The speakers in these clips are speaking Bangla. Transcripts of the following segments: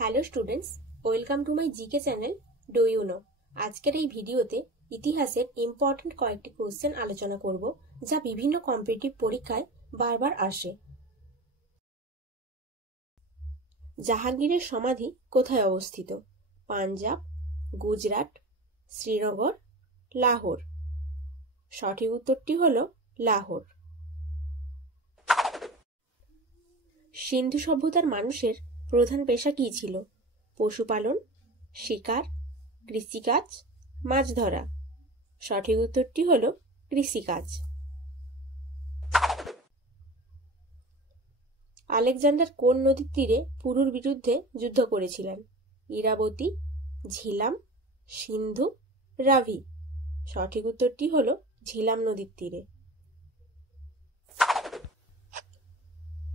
Hello students, welcome to my GK channel do you know. আজকের এই ভিডিওতে ইতিহাসের ইম্পর্ট্যান্ট কয়েকটি কোশ্চেন আলোচনা করব যা বিভিন্ন কম্পিটিটিভ পরীক্ষায় বারবার আসে। জাহাঙ্গীরের সমাধি কোথায় অবস্থিত? পাঞ্জাব, গুজরাট, শ্রীনগর, লাহোর। সঠিক উত্তরটি হল লাহোর। সিন্ধু সভ্যতার মানুষের প্রধান পেশা কী ছিল? পশুপালন, শিকার, কৃষিকাজ, মাছ ধরা। সঠিক উত্তরটি হল কৃষিকাজ। আলেকজান্ডার কোন নদীর তীরে পুরুর বিরুদ্ধে যুদ্ধ করেছিলেন? ইরাবতী, ঝিলাম, সিন্ধু, রাভি। সঠিক উত্তরটি হল ঝিলাম নদীর তীরে।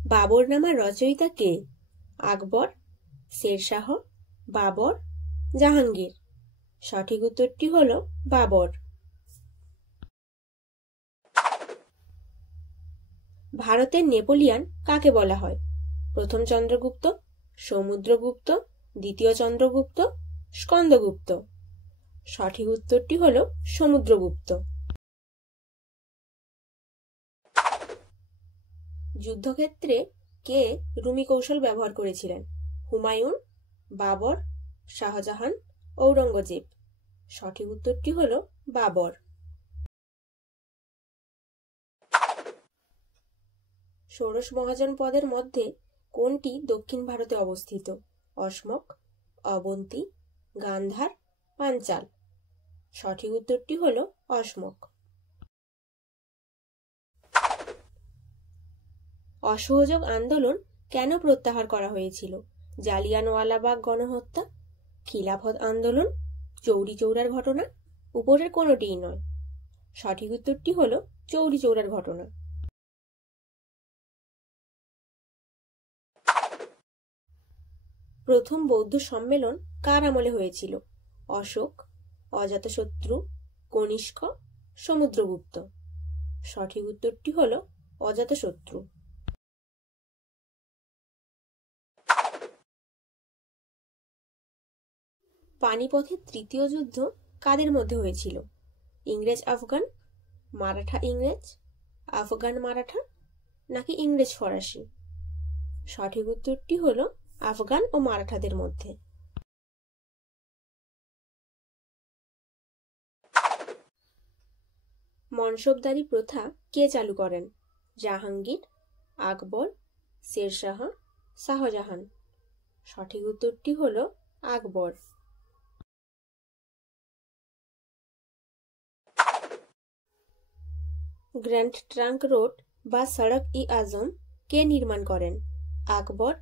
বাবরনামার রচয়িতা কে? আকবর, শেরশাহ, বাবর, জাহাঙ্গীর। সঠিক উত্তরটি হল বাবর। ভারতের নেপোলিয়ান কাকে বলা হয়? প্রথম চন্দ্রগুপ্ত, সমুদ্রগুপ্ত, দ্বিতীয় চন্দ্রগুপ্ত, স্কন্দগুপ্ত। সঠিক উত্তরটি হল সমুদ্রগুপ্ত। যুদ্ধক্ষেত্রে কে রুমি কৌশল ব্যবহার করেছিলেন? হুমায়ুন, বাবর, শাহজাহান, ঔরঙ্গজেব। সঠিক উত্তরটি হল বাবর। ষোড়শ মহাজন পদের মধ্যে কোনটি দক্ষিণ ভারতে অবস্থিত? অসমক, অবন্তী, গান্ধার, পাঞ্চাল। সঠিক উত্তরটি হল অসমক। অসহযোগ আন্দোলন কেন প্রত্যাহার করা হয়েছিল? জালিয়ানওয়ালাবাগ গণহত্যা, খিলাফত আন্দোলন, চৌরি চৌরার ঘটনা, উপরের কোনোটিই নয়। সঠিক উত্তরটি হল চৌরি চৌরার ঘটনা। প্রথম বৌদ্ধ সম্মেলন কার আমলে হয়েছিল? অশোক, অজাতশত্রু, কনিষ্ক, সমুদ্রগুপ্ত। সঠিক উত্তরটি হল অজাতশত্রু। পানিপথের তৃতীয় যুদ্ধ কাদের মধ্যে হয়েছিল? ইংরেজ আফগান, মারাঠা ইংরেজ, আফগান মারাঠা, নাকি ইংরেজ ফরাসি? সঠিক উত্তরটি হল আফগান ও মারাঠাদের মধ্যে। মনসবদারি প্রথা কে চালু করেন? জাহাঙ্গীর, আকবর, শেরশাহ, শাহজাহান। সঠিক উত্তরটি হল আকবর। গ্র্যান্ড ট্রাঙ্ক রোড বা সড়ক-ই-আজম কে নির্মাণ করেন? আকবর,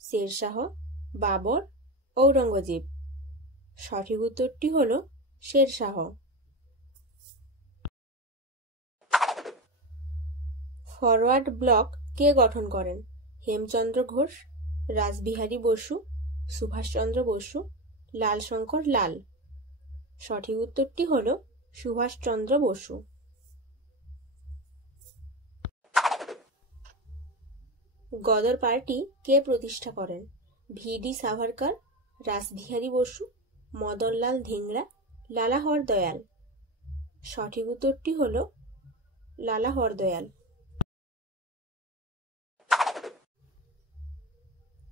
শেরশাহ, বাবর, ঔরঙ্গজেব। সঠিক উত্তরটি হল শেরশাহ। ফরওয়ার্ড ব্লক কে গঠন করেন? হেমচন্দ্র ঘোষ, রাসবিহারী বসু, সুভাষচন্দ্র বসু, লালশঙ্কর লাল। সঠিক উত্তরটি হল সুভাষচন্দ্র বসু। গদর পার্টি কে প্রতিষ্ঠা করেন? ভি.ডি. সাভারকর, রাসবিহারী বসু, মদনলাল ধিংড়া, লালা হরদয়াল। সঠিক উত্তরটি হল লালা হরদয়াল।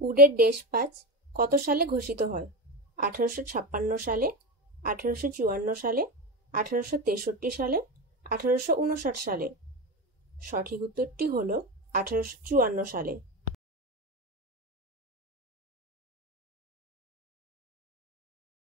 উডের ডেসপ্যাচ কত সালে ঘোষিত হয়? 1856 সালে, 1854 সালে, 1863 সালে, 1859 সালে। সঠিক উত্তরটি হল 1854 সালে।